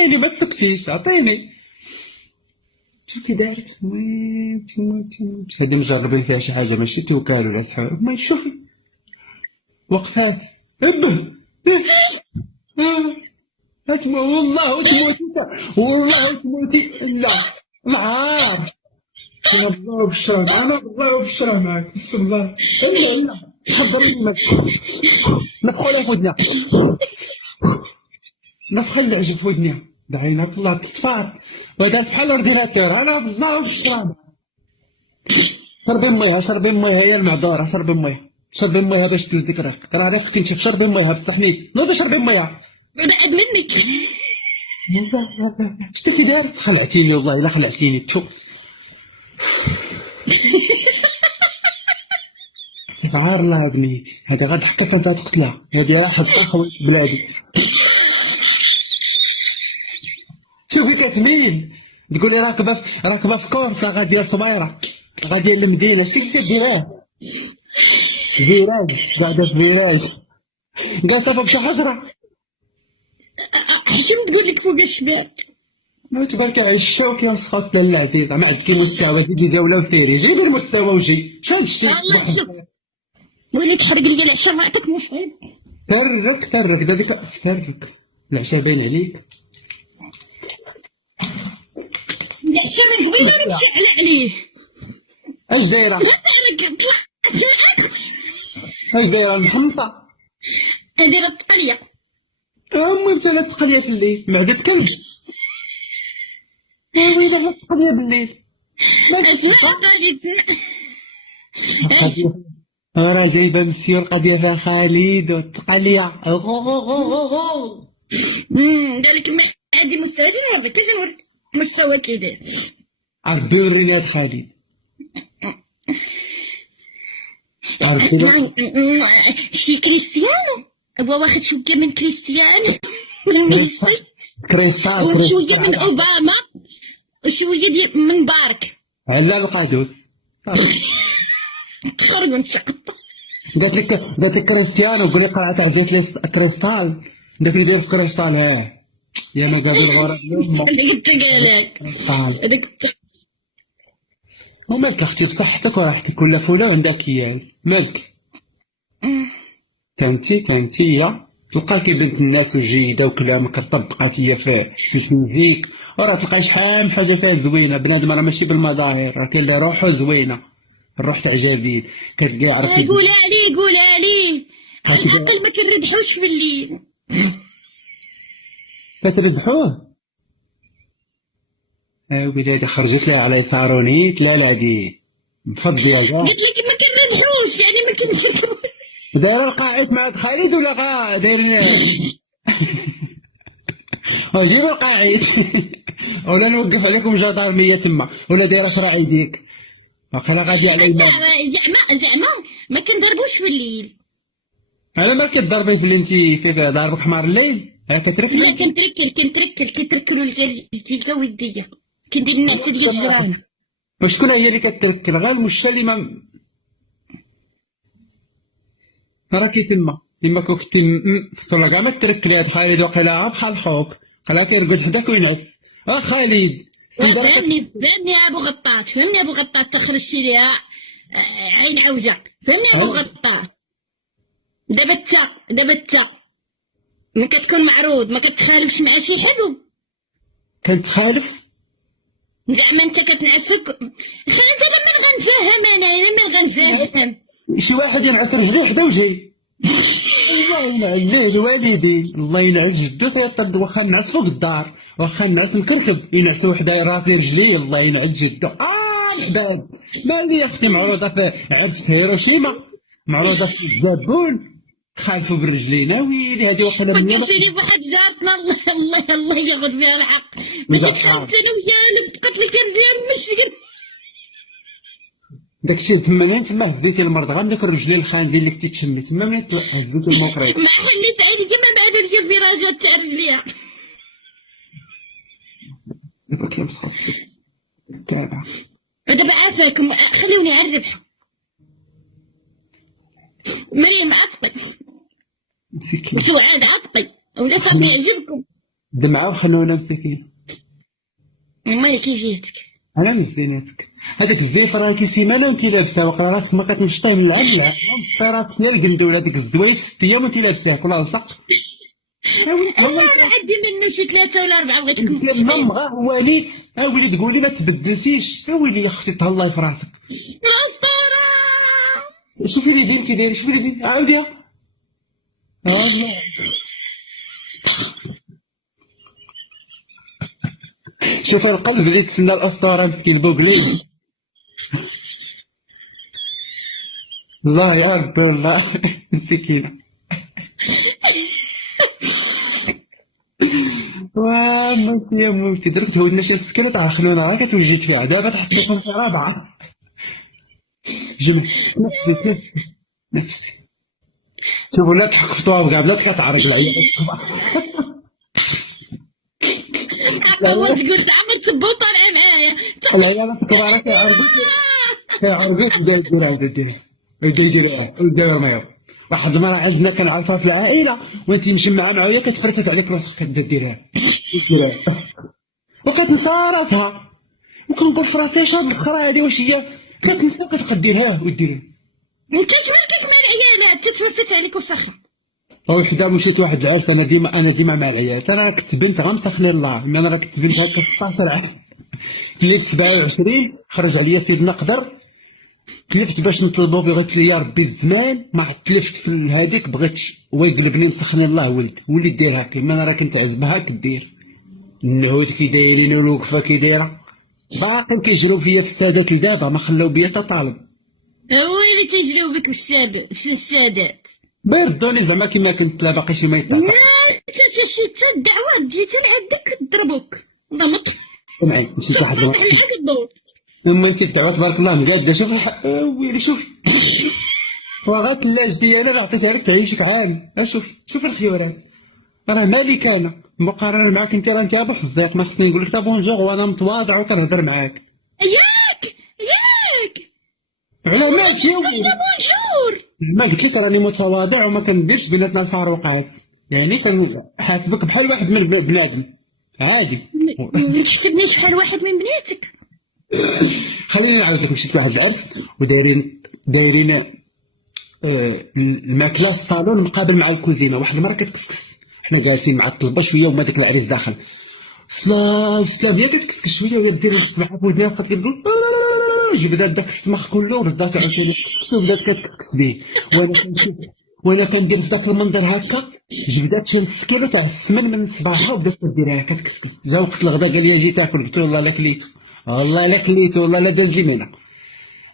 عطيني ما تسكتيش، عطيني. كي دارت هادي مجربين فيها شي حاجه ماشي توكال ولا سحور. ما شوفي وقفات ابه والله تموتي والله تموتي. لا نعار. انا بالله وبالشرع، انا بالله وبالشرع معاك بسم الله. لا حضر لي نفخوا لها في ودنها، نفخ العجب في ودنها، دعينا طلعت تتفار ودارت بحال الاورديناتور. انا بالله وبالشرع معاك. شربي ميها شربي ميها يا المعذوره، شربي ميها شربي ميها باش تلديك راسك. راه غير اختي نشوف شربي ميها بستحميت. نوضي شربي ميها. بعد منك. شتي كي دارت؟ خلعتيني والله الا خلعتيني. تشوف كيف عار الله بنيتي هذا غاد حقك انت تقتلها. هذه راح تخوي بلادي. شوفي كتمين تقولي راكبه في كورسه غاديه لصبيره غاديه للمدينه. شتي كي كديريه؟ فيراج قاعده في فيراج جالسه فوق شي حجره. حشم تقول لك فوق الشباك. ما تبارك على الشوك يا سخوتنا العزيزه. ما عندك مستوى زيدي جوله وسيري. جيبي المستوى وجي. شنو هادشي؟ والله شوف ولي تحرق لي العشاء ما عطاك مصعب. ثرك دابا ثرك العشاء باين عليك. العشاء من قبيله ولا مشعل عليه. اش دايره؟ طلعت معاك. اش دايره المحمصه؟ هذه الطقليه. امي انت لا تقليه في الليل معدة كلب. ويلي لا تقليه بالليل. اسمع غادي تسمع. القضية راه جايبه مسيو القضيه فيها خالد والتقليه. قال لك ما عندي مستوى جينا هذا تجي مستوى كذا. عربي وريني هاد خالد. عربي شي كريستيانو هو واخد شويه من كريستيانو من ميسي كريستال وشويه من اوباما وشويه من بارك. على القادوس. تخرج من شقطه. قالت لك كريستيانو قولي قرعه عزيت كريستال. داك اللي داير في كريستال يا ما قابل الغرض يما. هذاك انت قالك هذاك ومالك اختي بصحتك وراحتك ولا فلان داك مالك؟ تانتي يا تلقاكي بنت الناس وجيده وكلامك طبقات هي في الفيزيك. وراه تلقاي شحال من حاجه فيها زوينه. بنادم راه ماشي بالمظاهر، راه كاين اللي روحو زوينه، الروح تاع جميل كتلقى يعرف قولها لي العقل ما كنردحوش في الليل. كتردحوه. ولادي خرجت لي على يسارونيت. لا دي بفضل يا جا. قلت لك ما كنردحوش يعني ما كنردحوش. داير القاعد مع خالد ولا دايرين جيبوا القاعد ولا نوقف عليكم جدارمية تما ولا دايره شرع يديك واقيلا غادي على الماء. زعما ما كنضربوش في الليل. على ما كتضربي في اللي انت كيف ضاربك حمار الليل كتركل. لا كنتركل الجلجة ودية كندير الناس ديال الجيران. وشكون هي اللي كتركل؟ غير المشالمة راكي تما كنتي ولا كاع ما تركلي. هاد خالد وقيلا بحال خوك قيلا كيرقد حداك وينعس. خالد فهمني يا ابو غطاس. فهمني يا ابو غطاس تخرجتي ليها عين عوجة. فهمني يا ابو غطاس. دابا انت ما كتكون معروض ما كتخالفش مع شي حد. كنتخالف زعما انت كتنعسك. خالد انا من غنفهم انا من غنفهم. شي واحد ينعس رجليه حدا وجهي. الله ينعل ليه الوالدين، الله ينعل جدو تيطرد. واخا نعس فوق الدار واخا نعس مكركب ينعسو حدايا راسي رجلي. الله ينعل جدو. العباد مالي يا اختي معروضه في عرس في هيروشيما، معروضه في الزبون خالفوا برجلينا. ويلي هادي وقيلا من يوم فكرتيني بواحد جارتنا الله ياخذ فيها الحق. ماشي تخالفت انا وياها بقات لك رجليها مشيين. داكشي تما هزيتي المرض غير داك الرجلين الخاندين اللي كنتي تشمي تما منين هزيتي المقرب. ما خليت عيني كيما بعد رجل في راجات تاع رجليها. تابع دابا عافاكم خلوني على الربح. مريم عتقي مسكين سعاد عتقي ولا صافي يعجبكم. دمعة وخلونا مساكين. ما كي جيتك. انا من زينتك هذاك الزيف راه كي سيمانه وانت لابسه وقرا راسك ما كتنشطيه من العمل راسك يا القندول هذيك الزوايف 6 ايام وانت لابساه كل لصق. والله انا عندي منه شي 3 ولا 4 بغيتك المهم غا وليت ولي تقولي ما تبدلتيش ولي يا اختي تهلاي في راسك. الاسطوره. شوفي لي دين كي داير شوفي لي دين عاوديها شوف القلب اللي تسنى الاسطوره مسكين بوغليز. الله يا ربي والله مسكينه. موتي يا موتي درت ولنا شي سكنت على خلونا غير كتوجد فيها دابا تحت في رابعه. جمع نفسي شوف ولا تحك في طواب كاع بلا كتعرض العيال. عقبت قلت عملت بو طالع معايا. العيال الكبار كيعرقوك بدا يديرها بدا يديرها معاهم. واحد المرة عندنا كنعرفها في العائلة وانت مجمعة معايا كتفرتك عليك راسك كتبدا ديرها وكتنسى راسها وكنقول في راسي شاد الخرا هادي واش هي كتنسى كتقديرها وديرها. انت اش مالك مع العيالات تتلفت عليك وسخه. وحده مشيت واحد العرس انا ديما مع العيالات. انا كنت بنت غنسخن الله انا راه كنت بنت هكا 16 عام. في 27 خرج عليا سيدنا قدر تلفت باش نطلبو به قلت له يا ربي الزمان ما تلفت في هذيك بغيتش هو يقلبني مسخن الله ولد دير هكا انا راه كنت عزبها كدير النهود كي دايرين والوقفه كي دايره باقي كيجرو فيا في السادات لدابا ما خلاو بيا حتى طالب. ويلي تيجريو بك في السادات بردوني زعما كيما كنت لا باقي شي ما يطلع. لا حتى الدعوات جيتي لعندك كضربوك ضمك. سمعي مشيت واحد اما انت الدعوه تبارك الله مجاده. شوف ويلي شوف وغات اللاج ديالي راه عطيتها لك تعيشك عام. شوف الخيورات راه مالك انا مقارنه معاك انت راه انت ابو حزاق ما خصني نقول لك تا بونجور وانا متواضع وكنهضر معاك. ياك على مالك يا ولدي بونجور ما قلت لك راني متواضع وما كنديرش بيناتنا الفاروقات يعني كنحاسبك بحال واحد من بنادم عادي. ما تحسبنيش بحال واحد من بناتك. خليني نعاود لك مشيت لواحد العرس ودايرين الماكله الصالون مقابل مع الكوزينه. واحد المره كتكسكس حنا جالسين مع الطلبه شويه وما داك العريس داخل سلام هي كتكسكس شويه وهي دير السماحه في ودنها بقات كتقول بدات داك السماخ كله وردات عاوتاني وبدات كتكسكس به وانا كندير في داك المنظر هكا جبدات شي نص كيلو تاع السمن من صباحها وبدات كديرها كتكسكس. جا وقت الغدا قال لي جي تاكل قلت له والله لا كليتو والله لا داز لي منها.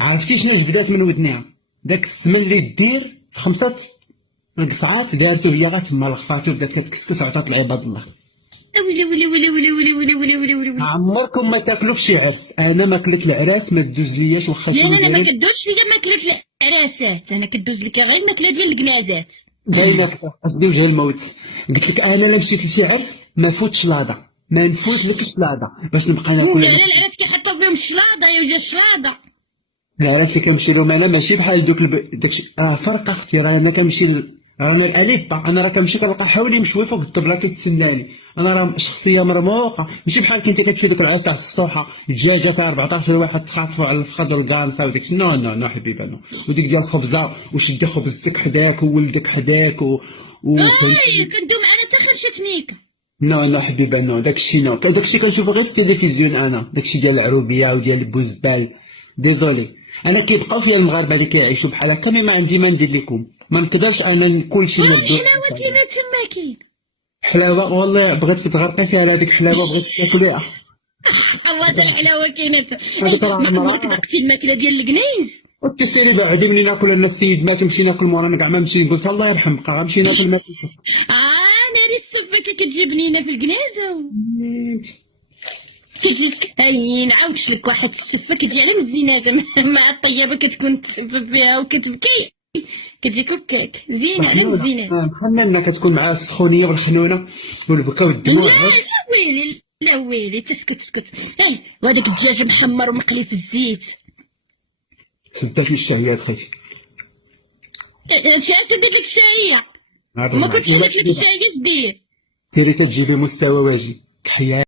عرفتي شنو جبدات من ودنها داك السمن اللي دير 5 قصعات دارتو هي غا تما لخفاتو بدات كتكسكس وعطات لعباد الله. ويلي عمركم ما تاكلوا في شي عرس. انا ماكلت العراس ما تدوز لياش واخا لا انا ما كدوزش ليا ماكلة العراسات انا كدوز لك غير الماكله ديال الكنازات. باينه قصدي وجه الموت. قلت لك انا لا مشيت لشي عرس ما فوتش لاضه ما نفوت لك الشلاضه باش نبقى ناكل. لا العراس كيحطوا فيهم الشلاضه يا وجه الشلاضه. العراس اللي كنمشي لهم انا ماشي بحال داك فرق اختي. راه انا كنمشي انا الاليبا انا راه كنمشي كنلقى حولي مشوي فوق الطبله كتسناني. انا راه شخصيه مرموقه ماشي بحال كنتي كتمشي ديك العرس تاع السطوحه الدجاجه فيها 14 واحد تخاطفوا على الفخذ والكانسا وديك نو حبيبي نو وديك ديال الخبزه وشدي خبزتك حداك وولدك حداك كندوي معنا حتى خرجت ميكا. نو حبيبي نو داكشي داكشي كنشوفو غير في التلفزيون. انا داكشي ديال العروبيه وديال البوزبال ديزولي انا كيبقاو فيا المغاربه اللي كيعيشوا بحال هكا ما عندي ما ندير لكم ما نقدرش انا كلشي نبدو. حلاوه كاينه تما كاين حلاوه والله بغيتك تغرقي فيها هذيك حلاوه بغيت تاكليها. الله تا الحلاوه كاينه. هذيك راه عمرك ذقتي الماكله ديال الكنيز؟ وتسيري بعدي منين ناكل انا السيد مات نمشي ناكل مورانا كاع ما نمشي قلت الله يرحم بقى غنمشي ناكل ماكل. ناري السفاكه كتجبنينا في الكنازه كتجيك نعاودش لك واحد السفه كتجي على من الزينازه مع الطيابه كتكون تسفف فيها وكتبكي كتجيك هكاك زينه على الزينه محننه كتكون معها السخونيه والخنونه والبكا والدموع. لا ويلي تسكت وهذاك الدجاج محمر ومقلي في الزيت سداتني الشهيات خوتي. شي عاد سدت لك الشهيه ما كنتش قلت لك الشهيه اش دير سيري تجيبي مستوى واجد كحيان.